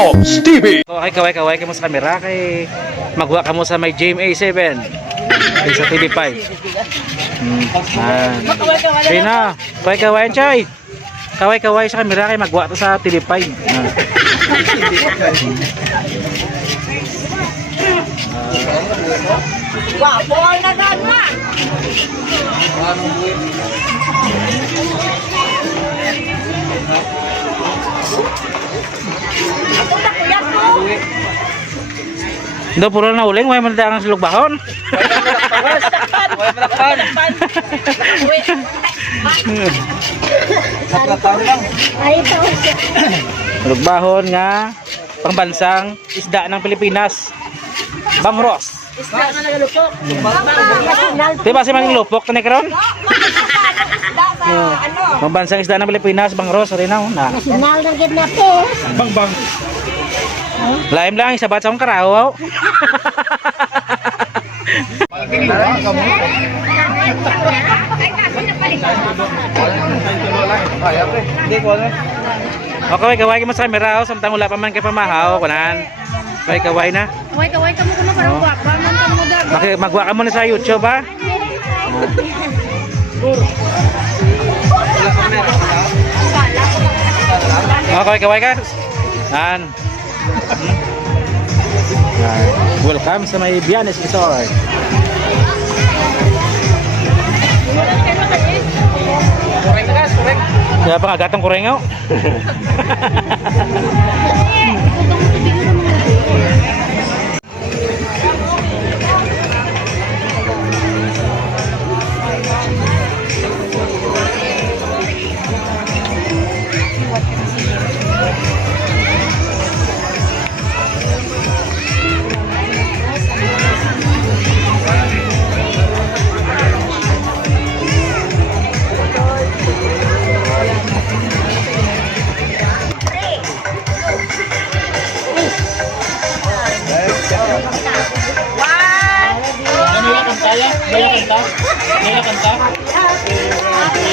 Bobs TV. Okay, kaway ka mo sa camera kay magwa ka mo sa may GMA7 ay sa TV5. Sige na, kaway chay. Kaway sa camera kay magwa to sa TV5. Wapo na gana. Ako na kuya ko. Ndo puro na uling, may mandaang silog bahon. Way malakpan. Ay ito. Silog bahon nga pangbansang isda ng Pilipinas. Bangros. Isda nga nagalupok. Diba si Maning Lupok tanay karon? Isda sa ano? Pangbansang isda ng Pilipinas, Bangros rin na. National ng kidnapping. Bang. Laim lang isabat sa akong karawaw. Okay, kaway mo sa camera, samtang wala pa man kay pamahaw, kunan. Kaway na. Kaway ka mo kuno parang guwapa man ka mo dag. Magwa ka muna sa YouTube ha. Okay, kaway ka. Yan. Welcome sa may Bianes Resort. Kaya pa nga gatong kurengaw.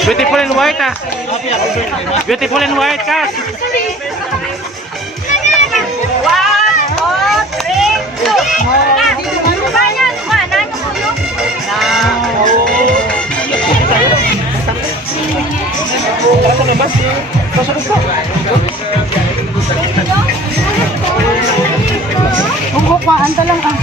Beautiful and white ah. Beautiful and white kas. 1, 2, 3, go. Ano ba yan? Ano ko Kukuhaan ta lang ah.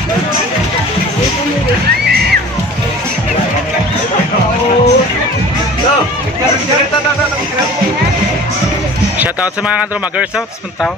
Shout out sa mga kanto mag-girls out, puntaw.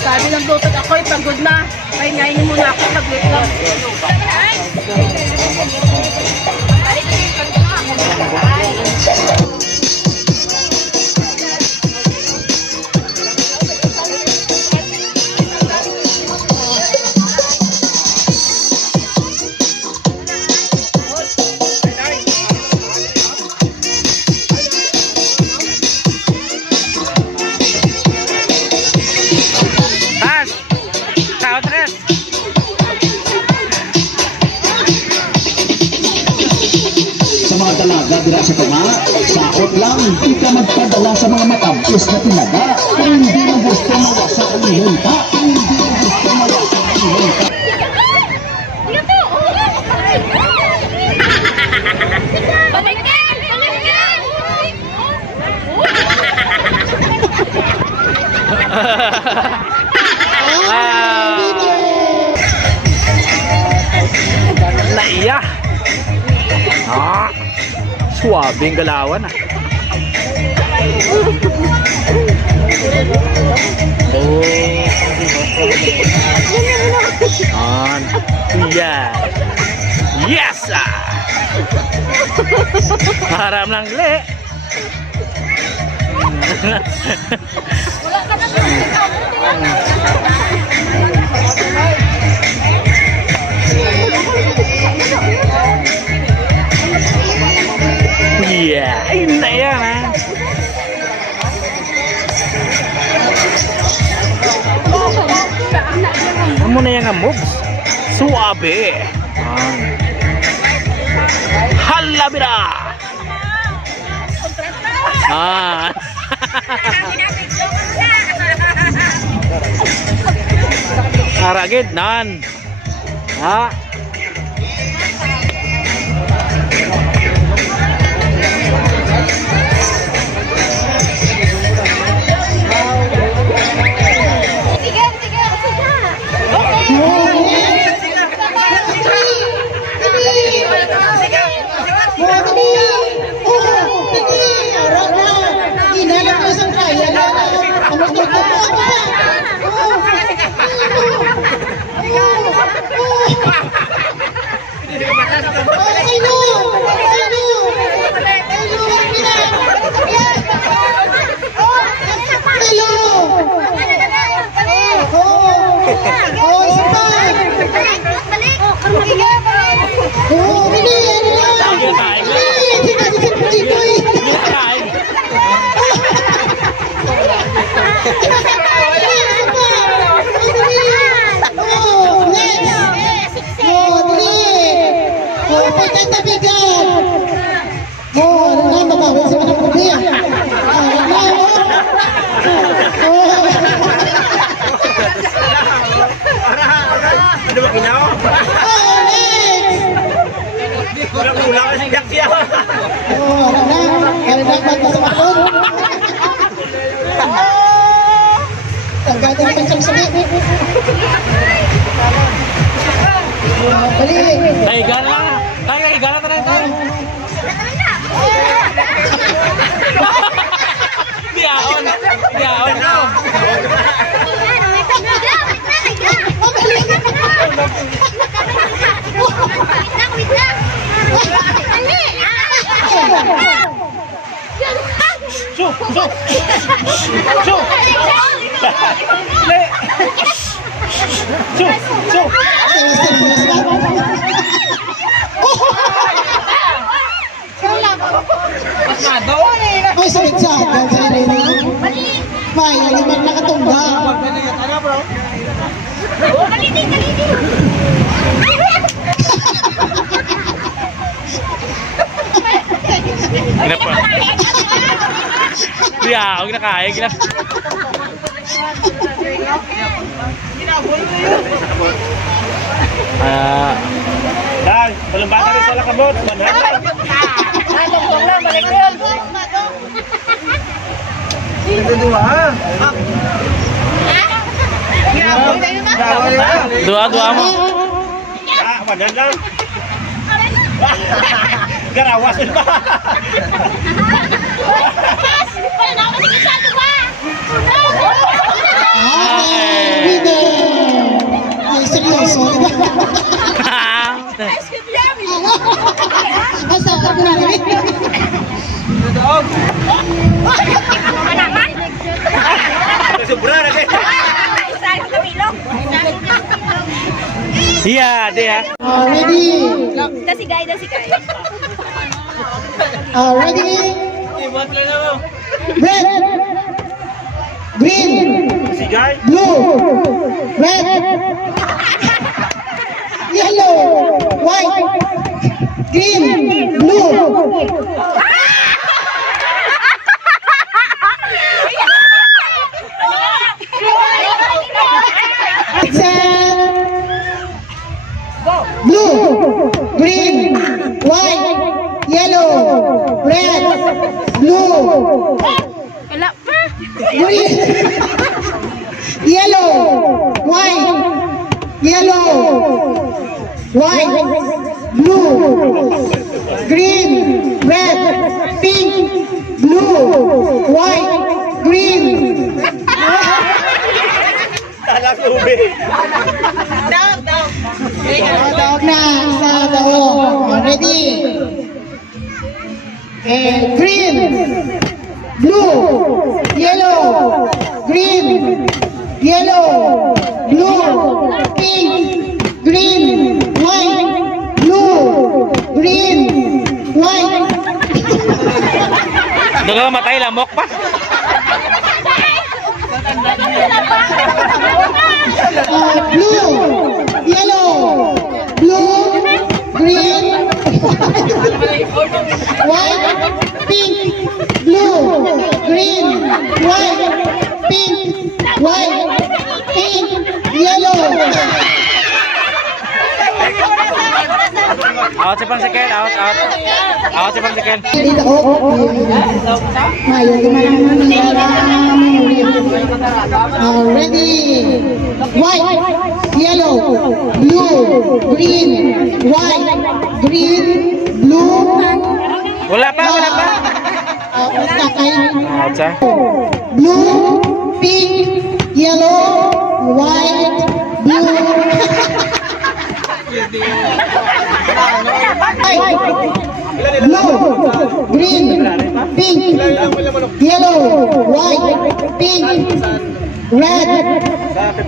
Sabi ng tutod ako, pagod na. Pahingayin muna ako, saglit lang. Sa mga dalaga dira sa tama, sakot lang, hindi ka magpadala sa mga matampis na tinaga. Kung hindi mo gusto mawasa ang ihunta, kung hindi mo gusto mawasa ang ihunta. Balikan! Balikan! Naiya. Suwabing galawan ah. Oh. On. Yeah. Yes ah. Haram lang le. Wala ka na. Amo na yung moves. Suabe. Halabira. Ah. Aragid nan. Ha? Sige, sige, sige. Ano ba kinaw? Kulang-kulang kasi yak siya. Ay, gala. Tayo, gala tayo tayo. Biyaon. Biyaon na. Ay, sakit sa akin, sa arena. May, naman nakatumba. Gina pa. Biyaon na kaya. Gina. Dan, belum bakal salah kebot. Dua mo. Ah, padahal lang. Garawas ba? Ay, seryoso. Asa ka na rin? Sobra na kay. Iya, dia. Ready? Dasigay, dasigay. Ready? Red, green, Sigay. blue, red, yellow, white, green, blue. Blue, green, white, yellow, red, blue, Wala pa. green, yellow, white, yellow, white, blue, green, red, pink, blue, white, green. Talag ubi. Tawag na sa daw. Ready? Green, blue, yellow, green, yellow, blue, pink, green, white, blue, green, white. Duga matay lamok pa. Blue, Out si Pansikel, out. Out si Pansikel. Dito ko. Mayo, ready. White, yellow, blue, green, white, green, blue. Wala pa. Basta kayo. Out siya. Blue, pink, yellow, white, blue. Blue, green, pink, yellow, white, pink, red,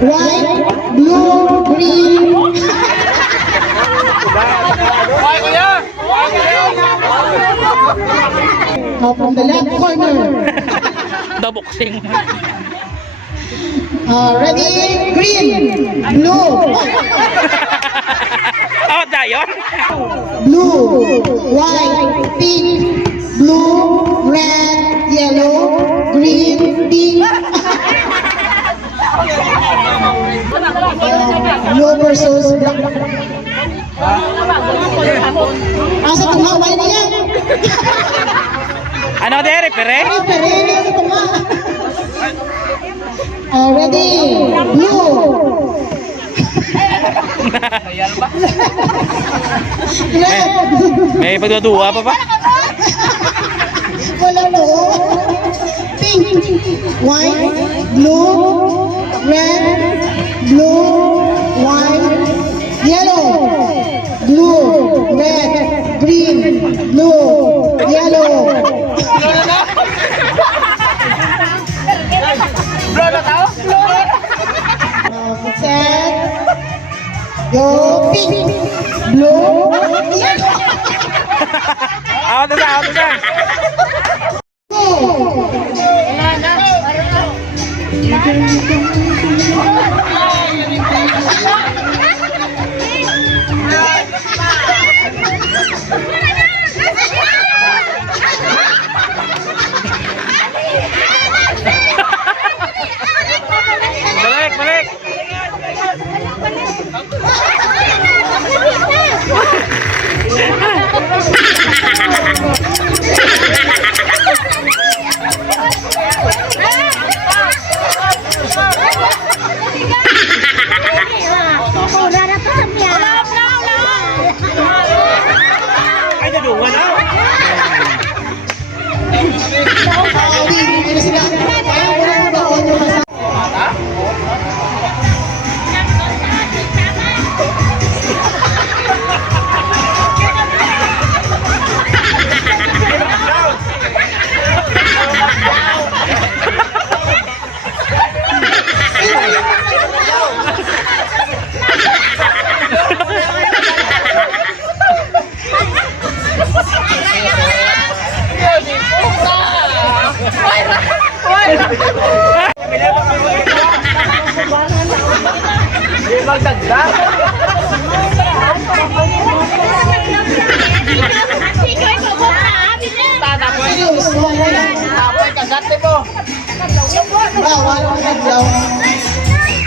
white, blue, green. Now from the left corner. Daboksing. Ready? Green, blue, Out na yun. blue, white, pink, blue, red, yellow, green, pink. Blue versus black. Asa tunga ba niya? Ano dere, pere? Pere, asa tunga. Ready? Blue. Red. May pagduduwa pa ba? Wala no. Pink, white, blue, red, blue, white, yellow, blue, red, green, blue, yellow. Set. Go pink, blue, yellow. Out na siya. Balik. Ay, nadungan na.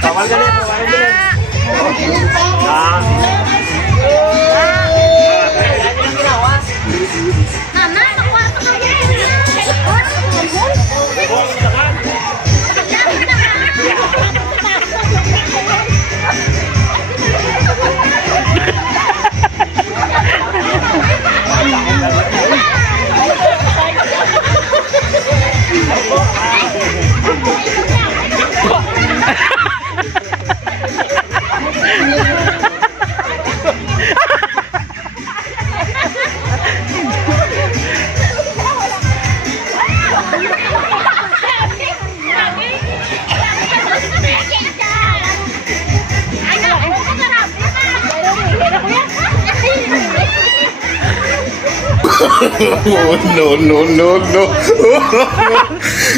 Bawal galit. Mama, nakuha ko kayo.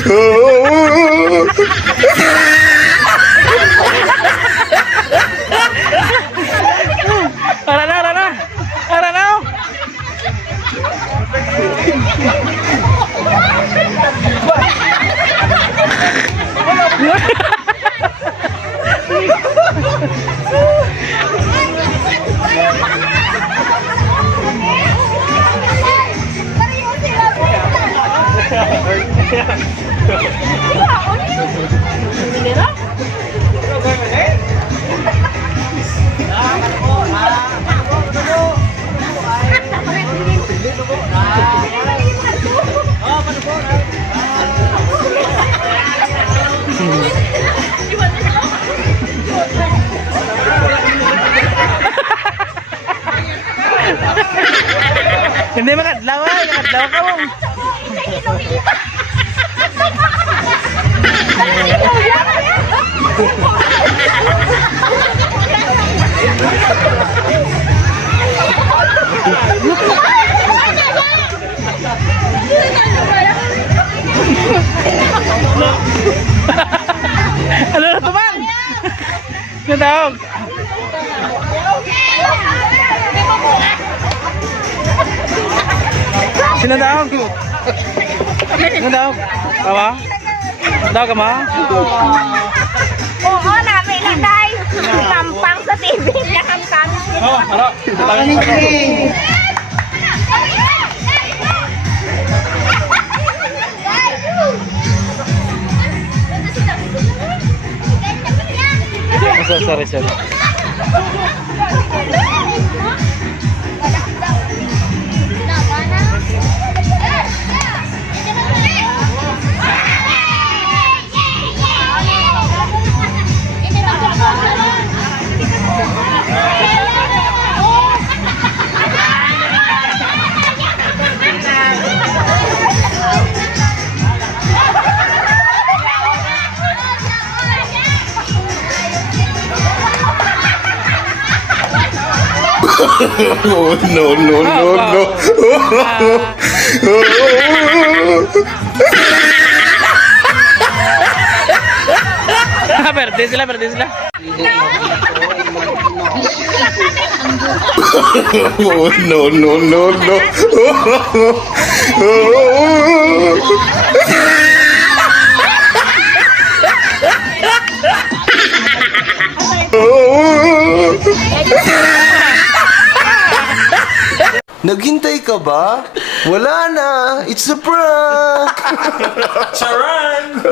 Oh, no. Ara na. Daw ka mo. Ano na tuman? Nadawag. Sinadawag. Sinadawag. Tawa? Nadawag ka ma? Oo, namin na tayo. Tampang sa TV. Nakam-kam. Oo, halo. Panig. Sorry, sorry. Oh, no, no, no, no. Perde sila, perde sila. Oh, no, no, no, no. Naghintay ka ba? Wala na! It's a prank! Charan!